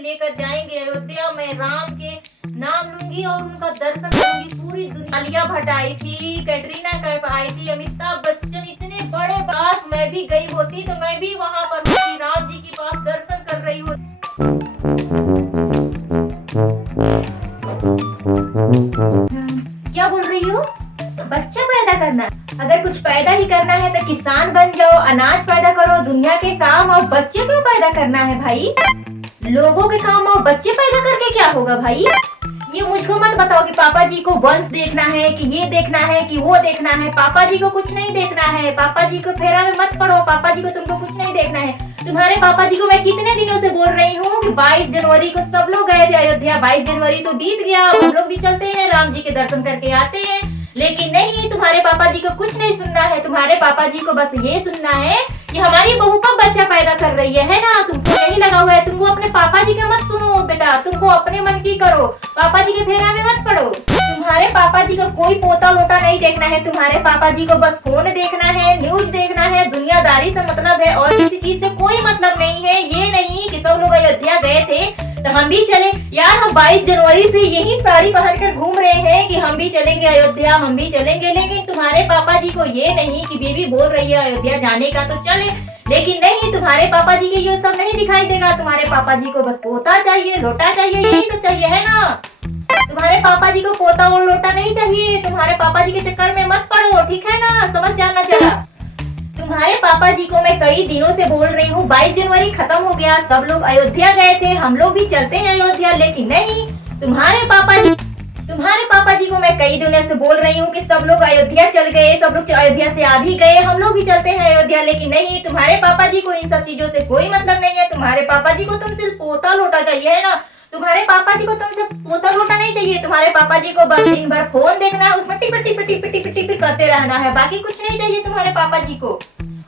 लेकर जाएंगे अयोध्या में, राम के नाम लूंगी और उनका दर्शन करूंगी। पूरी दुनिया, आलिया भट्ट आई थी, कैटरीना कैफ आई थी, अमिताभ बच्चन, इतने बड़े पास मैं भी गई होती तो मैं भी वहाँ पर होती, राम जी के पास दर्शन कर रही होती। क्या बोल रही हो? बच्चा पैदा करना? अगर कुछ पैदा ही करना है तो किसान बन जाओ, अनाज पैदा करो, दुनिया के काम। और बच्चे क्यों पैदा करना है भाई? लोगों के काम और बच्चे पैदा करके क्या होगा भाई? ये मुझको मत बताओ कि पापा जी को वंश देखना है, कि ये देखना है, कि वो देखना है। पापा जी को कुछ नहीं देखना है, पापा जी को फेरा में मत पड़ो, पापा जी को तुमको कुछ नहीं देखना है। तुम्हारे पापा जी को मैं कितने दिनों से बोल रही हूँ कि 22 जनवरी को सब लोग गए थे अयोध्या, 22 जनवरी तो बीत गया, हम लोग भी चलते हैं, राम जी के दर्शन करके आते हैं। लेकिन नहीं, तुम्हारे पापा जी को कुछ नहीं सुनना है। तुम्हारे पापा जी को बस ये सुनना है कि हमारी बहू कब बच्चा पैदा कर रही है ना? तुमको यही लगा हुआ है। तुमको अपने पापा जी का मत सुनो बेटा, तुमको अपने मन की करो, पापा जी के फेरा में मत पड़ो। तुम्हारे पापा जी को कोई पोता लोटा नहीं देखना है, तुम्हारे पापा जी को बस फोन देखना है, न्यूज देखना है, दुनियादारी से मतलब है और किसी चीज से कोई मतलब नहीं है। ये नहीं कि सब लोग अयोध्या गए थे तो हम भी चले। यार हम 22 जनवरी से यही साड़ी पहनकर घूम रहे हैं कि हम भी चलेंगे अयोध्या, हम भी चलेंगे। लेकिन तुम्हारे पापा जी को ये नहीं कि बेबी बोल रही है अयोध्या जाने का तो चले। लेकिन नहीं, तुम्हारे पापा जी के ये सब नहीं दिखाई देगा। तुम्हारे पापा जी को बस पोता चाहिए, लोटा चाहिए, यही तो चाहिए है ना? तुम्हारे पापा जी को पोता और लोटा नहीं चाहिए। तुम्हारे पापा जी के चक्कर में मत पड़ो, ठीक है ना? समझ जाना जरा। तुम्हारे पापा जी को मैं कई दिनों से बोल रही हूँ, 22 जनवरी खत्म हो गया, सब लोग अयोध्या गए थे, हम लोग भी चलते हैं अयोध्या। लेकिन नहीं, तुम्हारे पापा जी को मैं कई दिनों से बोल रही हूँ कि सब लोग अयोध्या चल गए, सब लोग अयोध्या से आ भी गए, हम लोग भी चलते हैं अयोध्या। लेकिन नहीं, तुम्हारे पापा जी को इन सब चीजों से कोई मतलब नहीं है। तुम्हारे पापा जी को तुमसे पोता लोटा चाहिए है ना? तुम्हारे पापा जी को तुमसे पोता लोटा नहीं चाहिए। तुम्हारे पापा जी को बस दिन भर फोन देखना है, उसमें tip tip tip tip tip tip करते रहना है, बाकी कुछ नहीं चाहिए तुम्हारे पापा जी को।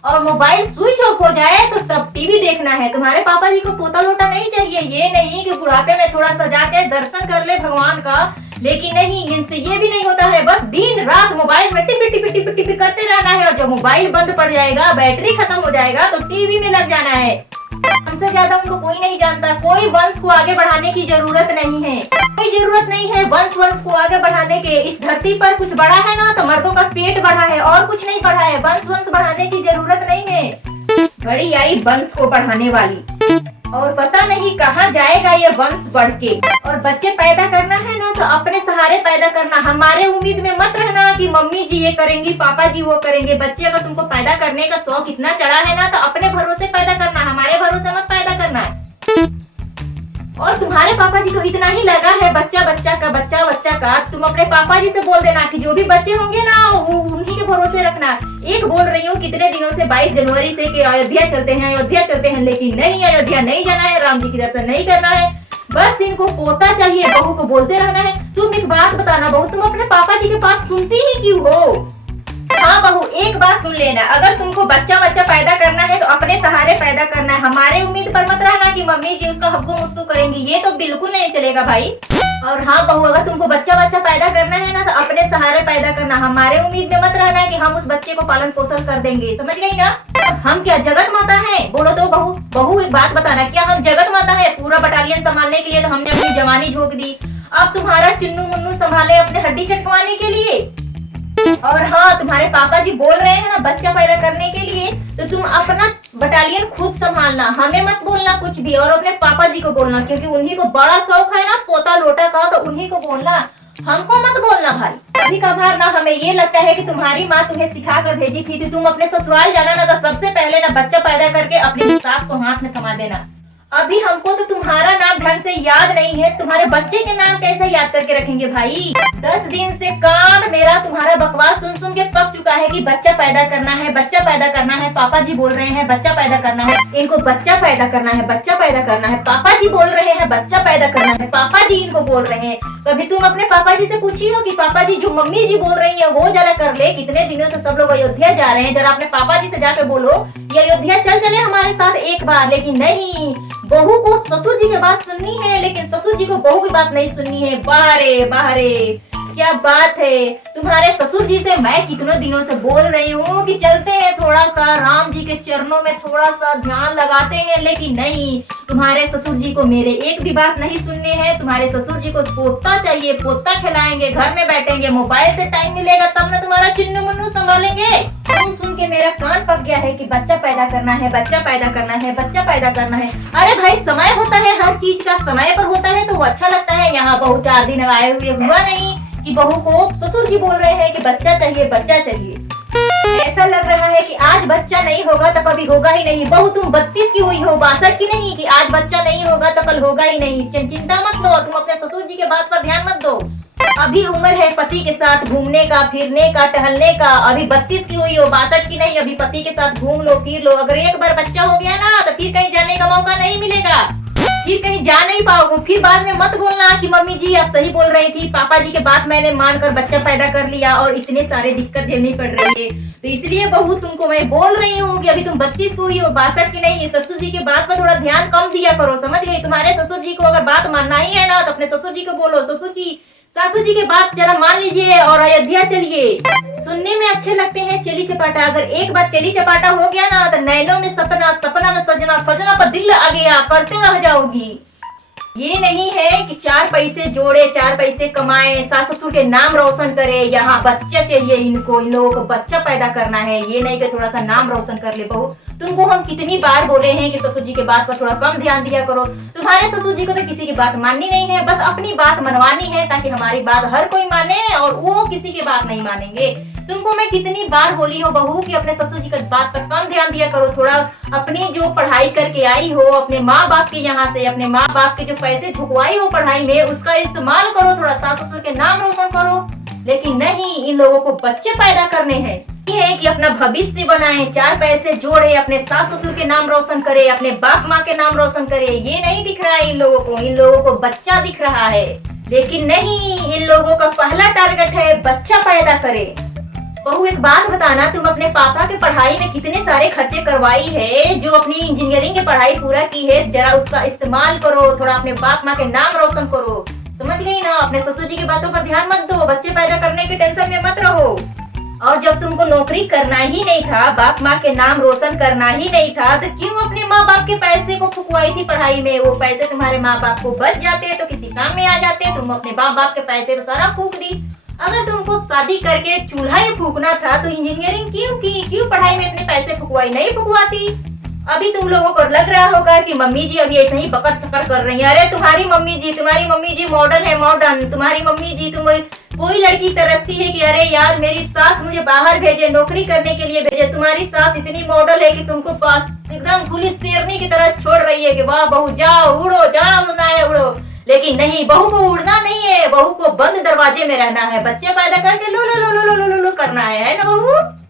और मोबाइल स्विच ऑफ हो जाए तो तब टीवी देखना है। तुम्हारे पापा जी को पोता लोटा नहीं चाहिए। ये नहीं कि बुढ़ापे में थोड़ा सजा के दर्शन कर ले भगवान का। लेकिन नहीं, इनसे ये भी नहीं होता है, बस दिन रात मोबाइल में टिप टिप टिप टिप करते रहना है। और जब मोबाइल बंद पड़ जाएगा, बैटरी खत्म हो जाएगा तो टीवी में लग जाना है। हमसे ज्यादा उनको कोई नहीं जानता। कोई वंश को आगे बढ़ाने की जरूरत नहीं है, कोई जरूरत नहीं है वंश को आगे बढ़ाने के। इस धरती पर कुछ बढ़ा है ना तो मर्दों का पेट बढ़ा है और कुछ नहीं बढ़ा है। वंश बढ़ाने की जरूरत नहीं है। बड़ी आई वंश को बढ़ाने वाली, और पता नहीं कहाँ जाएगा ये वंश बढ़ के। और बच्चे पैदा करना है ना तो अपने सहारे पैदा करना, हमारे उम्मीद में मत रहना कि मम्मी जी ये करेंगी, पापा जी वो करेंगे। बच्चे अगर तुमको पैदा करने का शौक इतना चढ़ा है ना तो अपने भरोसे पैदा करना, हमारे भरोसे मत पैदा करना है। और तुम्हारे पापा जी को इतना ही लगा है बच्चा का, तुम अपने पापा जी से बोल देना कि जो भी बच्चे होंगे ना वो उन्हीं के भरोसे रखना। एक बोल रही हूँ कितने दिनों से 22 जनवरी से कि अयोध्या चलते हैं, लेकिन नहीं, अयोध्या नहीं जाना है, राम जी की दर्शन नहीं करना है। बस इनको पोता चाहिए, बहू को बोलते रहना है। तुम एक बात बताना बहू, तुम अपने पापा जी की बात सुनती ही क्यों हो? हाँ बहू, एक बात सुन लेना, अगर तुमको बच्चा पैदा करना है तो अपने सहारे पैदा करना है। हमारे उम्मीद पर मत रहना कि मम्मी जी उसका हब्बू मुत्तू करेंगी, ये तो बिल्कुल नहीं चलेगा भाई। और हाँ बहू, अगर तुमको बच्चा पैदा करना है ना तो अपने सहारे पैदा करना, हमारे उम्मीद में मत रहना है कि हम उस बच्चे को पालन पोषण कर देंगे। समझ गई ना? हम क्या जगत माता है? बोलो तो बहू एक बात बताना, क्या हम जगत माता है? पूरा बटालियन संभालने के लिए तो हमने अपनी जवानी झोंक दी, अब तुम्हारा चुन्नू मुन्नू संभाले अपने हड्डी चटकवाने के लिए। और हाँ, तुम्हारे पापा जी बोल रहे हैं ना बच्चा पैदा करने के लिए, तो तुम अपना बटालियन खुद संभालना, हमें मत बोलना कुछ भी। और अपने पापा जी को बोलना, क्योंकि उन्हीं को बड़ा शौक है ना पोता लोटा का, तो उन्हीं को बोलना, हमको मत बोलना भाई। कभी कभार ना हमें ये लगता है कि तुम्हारी माँ तुम्हें सिखा कर भेजी थी, तुम अपने ससुराल जाना ना तो सबसे पहले ना बच्चा पैदा करके अपनी सास को हाथ में थमा देना। अभी हमको तो तुम्हारा नाम ढंग से याद नहीं है, तुम्हारे बच्चे के नाम कैसे याद करके रखेंगे भाई? 10 दिन से कान मेरा तुम्हारा बकवास सुन के पक चुका है कि बच्चा पैदा करना है, बच्चा पैदा करना है। पापा जी बोल रहे हैं बच्चा पैदा करना है, इनको बच्चा पैदा करना है, बच्चा पैदा करना है। पापा जी बोल रहे हैं बच्चा पैदा करना है, पापा जी इनको बोल रहे हैं। कभी तुम अपने पापा जी से पूछी हो कि पापा जी जो मम्मी जी बोल रही है वो जरा कर ले। कितने दिनों से सब लोग अयोध्या जा रहे हैं, जरा अपने पापा जी से जाकर बोलो ये अयोध्या चल चले हमारे साथ एक बार। लेकिन नहीं, बहू को ससुर जी की बात सुननी है, लेकिन ससुर जी को बहू की बात नहीं सुननी है। बाहरे क्या बात है। तुम्हारे ससुर जी से मैं कितनों दिनों से बोल रही हूँ कि चलते हैं थोड़ा सा राम जी के चरणों में थोड़ा सा ध्यान लगाते हैं, लेकिन नहीं, तुम्हारे ससुर जी को मेरे एक भी बात नहीं सुनने हैं। तुम्हारे ससुर जी को पोता चाहिए, पोता खिलाएंगे, घर में बैठेंगे, मोबाइल से टाइम मिलेगा तब ना तुम्हारा चिन्नू मुन्नू संभालेंगे। सुन सुन के मेरा कान पक गया है कि बच्चा पैदा करना है, बच्चा पैदा करना है, बच्चा पैदा करना है। अरे भाई, समय होता है हर चीज का, समय पर होता है तो वो अच्छा लगता है। यहाँ बहू 4 दिन आए हुए हुआ नहीं कि बहू को ससुर जी बोल रहे हैं कि बच्चा चाहिए, बच्चा चाहिए। ऐसा लग रहा है कि आज बच्चा नहीं होगा तो कभी होगा ही नहीं। बहू तुम 32 की हुई हो, 62 की नहीं कि आज बच्चा नहीं होगा तो कल होगा ही नहीं। चिंता मत लो, तुम अपने ससुर जी के बात पर ध्यान मत दो। अभी उम्र है पति के साथ घूमने का, फिरने का, टहलने का। अभी 32 की हुई हो, 62 की नहीं। अभी पति के साथ घूम लो, फिर लो। अगर एक बार बच्चा हो गया ना तो फिर कहीं जाने का मौका नहीं मिलेगा, फिर कहीं जा नहीं पाओगे। फिर बाद में मत बोलना कि मम्मी जी आप सही बोल रही थी, पापा जी के बात मैंने मानकर बच्चा पैदा कर लिया और इतने सारे दिक्कत झेलनी पड़ रही है। तो इसलिए बहू तुमको मैं बोल रही हूँ कि अभी तुम 32 को हुई हो, 62 की नहीं। ससुर जी की बात पर थोड़ा ध्यान कम दिया करो, समझ गई। तुम्हारे ससुर जी को अगर बात मानना ही है ना तो अपने ससुर जी को बोलो, ससुर जी सासू जी की बात जरा मान लीजिए और अयोध्या चलिए। सुनने में अच्छे लगते हैं चेली चपाटा, अगर एक बार चेली चपाटा हो गया ना तो नैनों में सपना, सपना में सजना, सजना पर दिल आ गया, करते रह जाओगी। ये नहीं है कि 4 पैसे जोड़े, 4 पैसे कमाए, सास ससुर के नाम रोशन करे। यहाँ बच्चा चाहिए इनको, इन लोगों को बच्चा पैदा करना है। ये नहीं कि थोड़ा सा नाम रोशन कर ले। बहू तुमको हम कितनी बार बोले हैं कि ससुर जी के बात पर थोड़ा कम ध्यान दिया करो। तुम्हारे ससुर जी को तो किसी की बात माननी नहीं है, बस अपनी बात मनवानी है ताकि हमारी बात हर कोई माने और वो किसी की बात नहीं मानेंगे। तुमको मैं कितनी बार बोली हूँ बहू कि अपने ससुर जी की बात पर कम ध्यान दिया करो। थोड़ा अपनी जो पढ़ाई करके आई हो अपने माँ बाप के यहाँ से, अपने माँ बाप के जो पैसे झुकवाई हो पढ़ाई में, उसका इस्तेमाल करो, थोड़ा सास ससुर के नाम रोशन करो। लेकिन नहीं, इन लोगों को बच्चे पैदा करने हैं, ये है कि अपना भविष्य बनाए, 4 पैसे जोड़े, अपने सास ससुर के नाम रोशन करे, अपने बाप माँ के नाम रोशन करे। ये नहीं दिख रहा है इन लोगों को, इन लोगों को बच्चा दिख रहा है। लेकिन नहीं, इन लोगों का पहला टारगेट है बच्चा पैदा करे। बहू एक बात बताना, तुम अपने पापा के पढ़ाई में कितने सारे खर्चे करवाई है, जो अपनी इंजीनियरिंग की पढ़ाई पूरा की है, जरा उसका इस्तेमाल करो, थोड़ा अपने बाप माँ के नाम रोशन करो। समझ गई ना। अपने ससुर जी की बातों पर ध्यान मत दो, बच्चे पैदा करने की टेंशन में मत रहो। और जब तुमको नौकरी करना ही नहीं था, बाप माँ के नाम रोशन करना ही नहीं था, तो क्यों अपने माँ बाप के पैसे को फुकवाई थी पढ़ाई में? वो पैसे तुम्हारे माँ बाप को बच जाते तो किसी काम में आ जाते। तुम अपने बाप बाप के पैसे तो सारा फूक दी। अगर तुमको शादी करके चूल्हा ही फूकना था तो इंजीनियरिंग क्यों की? क्यों पढ़ाई में इतने पैसे फुकवाई? नहीं फुकवाती। अभी तुम लोगों को लग रहा होगा कि मम्मी जी अभी ऐसे ही बकर चकर कर रही है। अरे तुम्हारी मम्मी जी मॉडर्न है, मॉडर्न। तुम्हारी मम्मी जी तुम कोई लड़की तरसती है कि अरे यार मेरी सास मुझे बाहर भेजे, नौकरी करने के लिए भेजे। तुम्हारी सास इतनी मॉडल है कि तुमको एकदम खुली शेरनी की तरह छोड़ रही है कि वाह बहू जाओ उड़ो, जहाँ उड़ना है उड़ो। लेकिन नहीं, बहू को उड़ना नहीं है, बहू को बंद दरवाजे में रहना है, बच्चे पैदा करके लो लो लो लो लो लो लो करना है ना बहू।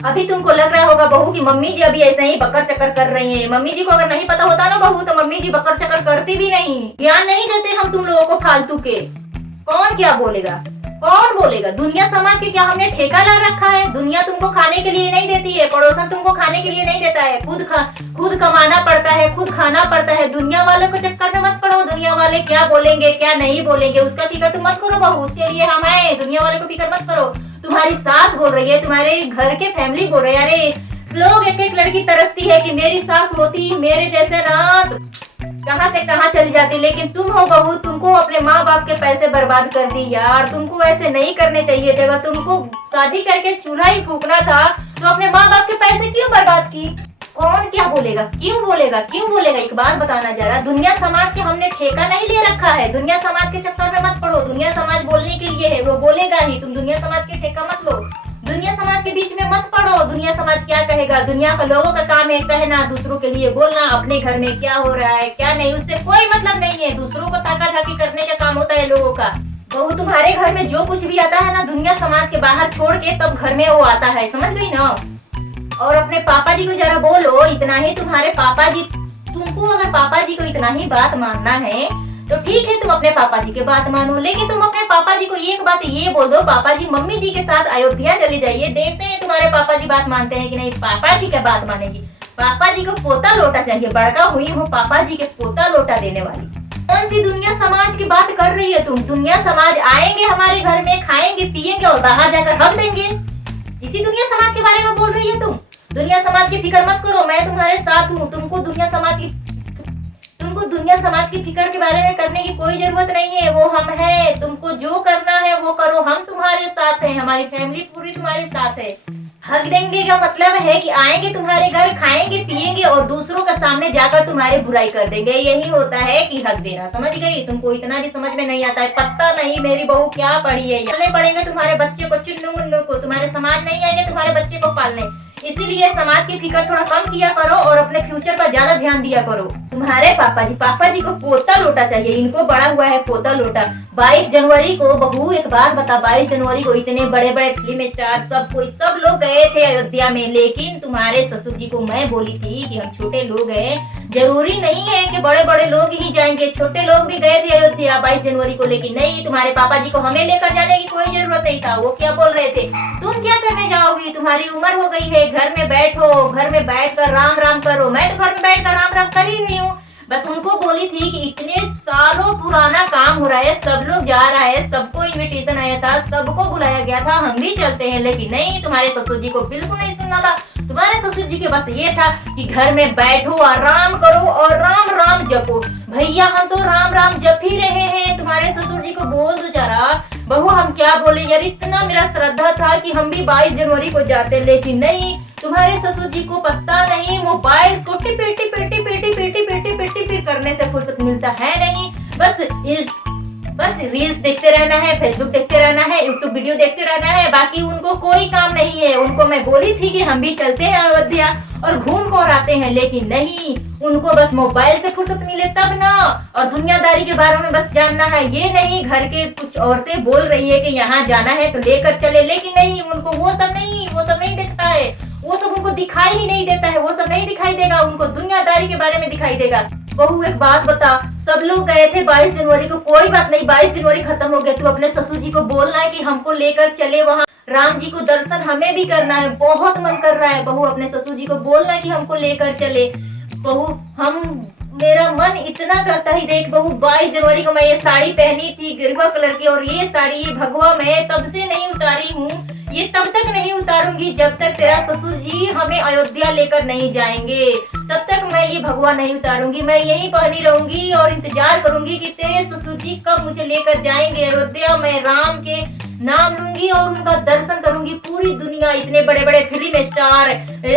अभी तुमको लग रहा होगा बहू की मम्मी जी अभी ऐसे ही बकर चक्कर कर रही हैं। मम्मी जी को अगर नहीं पता होता ना बहू तो मम्मी जी बकर चक्कर करती भी नहीं। ज्ञान नहीं देते हम तुम लोगों को फालतू के। कौन क्या बोलेगा, कौन बोलेगा? दुनिया समाज के क्या हमने ठेका ला रखा है? दुनिया तुमको खाने के लिए नहीं देती है, पड़ोसन तुमको खाने के लिए नहीं देता है, खुद कमाना पड़ता है, खुद खाना पड़ता है। दुनिया वालों के चक्कर में मत पड़ो। दुनिया वाले क्या बोलेंगे क्या नहीं बोलेंगे उसका फिक्र तुम मत करो बहू, उसके लिए हम आए। दुनिया वाले को फिक्र मत करो। तुम्हारी सास बोल रही है, तुम्हारे घर के फैमिली बोल रहे हैं, अरे लोग एक एक लड़की तरसती है कि मेरी सास होती मेरे जैसे ना कहाँ से कहाँ चली जाती। लेकिन तुम हो बहू, तुमको अपने माँ बाप के पैसे बर्बाद कर दी यार। तुमको ऐसे नहीं करने चाहिए। जगह तुमको शादी करके चूल्हा ही फूकना था तो अपने माँ बाप के पैसे क्यों बर्बाद की? कौन क्या बोलेगा, क्यों बोलेगा, क्यों बोलेगा? एक बार बताना जरा। दुनिया समाज के हमने ठेका नहीं ले रखा है। दुनिया समाज के चक्कर में मत पड़ो। दुनिया समाज बोलने के लिए है, वो बोलेगा ही। तुम दुनिया समाज के ठेका मत लो। दुनिया समाज के बीच में मत पड़ो। दुनिया समाज क्या कहेगा? दुनिया का लोगों का काम है कहना, दूसरों के लिए बोलना, अपने घर में क्या हो रहा है क्या नहीं उससे कोई मतलब नहीं है। दूसरों को ताका झाकी करने का काम होता है लोगों का। बहू तुम्हारे घर में जो कुछ भी आता है ना दुनिया समाज के बाहर छोड़ के तब घर में वो आता है, समझ गई ना। और अपने पापा जी को जरा बोलो, इतना ही तुम्हारे पापा जी, तुमको अगर पापा जी को इतना ही बात मानना है तो ठीक है, तुम अपने पापा जी की बात मानो। लेकिन तुम अपने पापा जी को एक बात ये बोल दो, पापा जी मम्मी जी के साथ अयोध्या चले जाइए, देखते हैं तुम्हारे पापा जी बात मानते हैं कि नहीं। पापा जी क्या बात मानेगी? पापा जी को पोता लोटा चाहिए। बड़का हुई हूँ पापा जी के पोता लोटा देने वाली। कौन सी दुनिया समाज की बात कर रही है तुम? दुनिया समाज आएंगे हमारे घर में, खाएंगे पिएंगे और बाहर जाकर हक देंगे। इसी दुनिया समाज के बारे में बोल रही है तुम? दुनिया समाज की फिक्र मत करो, मैं तुम्हारे साथ हूँ। तुमको दुनिया समाज की फिक्र के बारे में करने की कोई जरूरत नहीं है। वो हम है, तुमको जो करना है वो करो, हम तुम्हारे साथ हैं, हमारी फैमिली पूरी तुम्हारे साथ है। हक देंगे का मतलब है कि आएंगे तुम्हारे घर, खाएंगे पिएंगे और दूसरों के सामने जाकर तुम्हारी बुराई कर देंगे। यही होता है कि हक देना। समझ गई? तुमको इतना भी समझ में नहीं आता है? पता नहीं मेरी बहू क्या पढ़ी है। चलने पड़ेंगे तुम्हारे बच्चे को, चुन्नू मुन्नू को। तुम्हारे समाज नहीं आएंगे तुम्हारे बच्चे को पालने। इसीलिए समाज की फिक्र थोड़ा कम किया करो और अपने फ्यूचर पर ज्यादा ध्यान दिया करो। तुम्हारे पापा जी को पोता लोटा चाहिए, इनको बड़ा हुआ है पोता लोटा। 22 जनवरी को बहू एक बात बता, 22 जनवरी को इतने बड़े बड़े फिल्म स्टार सब लोग गए थे अयोध्या में, लेकिन तुम्हारे ससुर जी को मैं बोली थी कि हम छोटे लोग हैं, जरूरी नहीं है कि बड़े बड़े लोग ही जाएंगे, छोटे लोग भी गए थे अयोध्या 22 जनवरी को। लेकिन नहीं, तुम्हारे पापा जी को हमें लेकर जाने की कोई जरूरत नहीं था। वो क्या बोल रहे थे, तुम क्या करने जाओगी, तुम्हारी उम्र हो गई है, घर में बैठो, घर में बैठकर राम राम करो। मैं तो घर में बैठकर राम राम कर ही रही हूँ। बस उनको बोली थी कि इतने सालों पुराना काम हो रहा है, सब लोग जा रहा है, सबको इनविटेशन आया था, सबको बुलाया गया था, हम भी चलते हैं। लेकिन नहीं, तुम्हारे ससुर जी को बिल्कुल नहीं सुनना था। तुम्हारे ससुर जी के बस ये था कि घर में बैठो, आराम करो और राम राम जपो। भैया हम तो राम राम जप ही रहे हैं। तुम्हारे ससुर जी को बोल दो जरा, बहू हम क्या बोले यार, इतना मेरा श्रद्धा था कि हम भी 22 जनवरी को जाते। लेकिन नहीं, तुम्हारे ससुर जी को पता नहीं, मोबाइल को टिपी फिर करने से फुर्सत मिलता है नहीं। बस रील्स देखते रहना है, फेसबुक देखते रहना है, यूट्यूब वीडियो देखते रहना है, बाकी उनको कोई काम नहीं है। उनको मैं बोली थी कि हम भी चलते हैं अयोध्या और घूम कर आते हैं, लेकिन नहीं, उनको बस मोबाइल से फुर्सत मिले तब ना, और दुनियादारी के बारे में बस जानना है। ये नहीं, घर के कुछ औरतें बोल रही है कि यहाँ जाना है तो लेकर चले, लेकिन नहीं, उनको वो सब नहीं दिखता है, वो सब उनको दिखाई ही नहीं देता है, वो सब नहीं दिखाई देगा, उनको दुनियादारी के बारे में दिखाई देगा। बहू एक बात बता, सब लोग गए थे 22 जनवरी को, कोई बात नहीं, 22 जनवरी खत्म हो गया, तू अपने ससुर जी को बोलना है कि हमको लेकर चले वहाँ, राम जी को दर्शन हमें भी करना है, बहुत मन कर रहा है। बहू अपने ससुर जी को बोलना है कि हमको लेकर चले। बहू मेरा मन इतना करता है, देख बहू 22 जनवरी को मैं ये साड़ी पहनी थी गिरवा कलर की, और ये साड़ी ये भगवा मैं तब से नहीं उतारी हूँ, ये तब तक नहीं उतारूंगी जब तक तेरा ससुर जी हमें अयोध्या लेकर नहीं जाएंगे। तब तक मैं ये भगवा नहीं उतारूंगी, मैं यहीं पहनी रहूंगी और इंतजार करूंगी कि तेरे ससुर जी कब मुझे लेकर जाएंगे अयोध्या। मैं राम के नाम लूंगी और उनका दर्शन करूंगी। पूरी दुनिया, इतने बड़े बड़े फिल्म स्टार,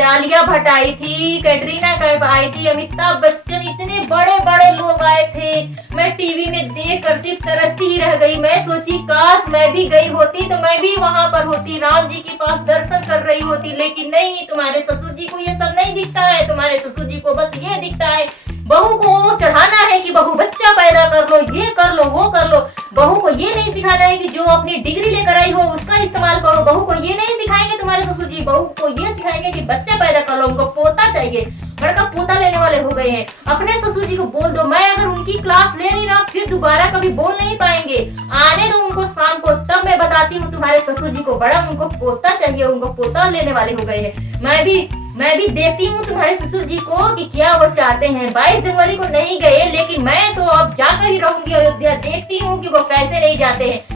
आलिया भट्ट आई थी, कैटरीना कैफ आई थी, अमिताभ बच्चन, इतने बड़े बड़े लोग आए थे। मैं टीवी में देख कर सिर्फ तरसती ही रह गई। मैं सोची काश मैं भी गई होती तो मैं भी वहां पर होती, राम जी के पास दर्शन कर रही होती। लेकिन नहीं, तुम्हारे ससुर जी को ये सब नहीं दिखता है। तुम्हारे ससुर जी को बस ये दिखता है, बहू को चढ़ाना है कि बहू बच्चा पैदा कर लो, ये कर लो, वो कर लो। बहू को ये नहीं सिखाना है कि जो अपनी डिग्री लेकर आई हो उसका इस्तेमाल करो। बहू को ये नहीं सिखाएंगे तुम्हारे ससुर जी, बहू को ये सिखाएंगे कि बच्चा पैदा कर लो, उनको पोता चाहिए, बड़का पोता लेने वाले हो गए हैं। अपने ससुर जी को बोल दो, मैं अगर उनकी क्लास ले रही ना फिर दोबारा कभी बोल नहीं पाएंगे। आने दो उनको शाम को, तब मैं बताती हूँ तुम्हारे ससुर जी को, बड़ा उनको पोता चाहिए, उनको पोता लेने वाले हो गए हैं। मैं भी देखती हूँ तुम्हारे ससुर जी को कि क्या वो चाहते हैं। 22 जनवरी को नहीं गए, लेकिन मैं तो अब जाकर ही रहूंगी अयोध्या, देखती हूँ कि वो कैसे नहीं जाते हैं।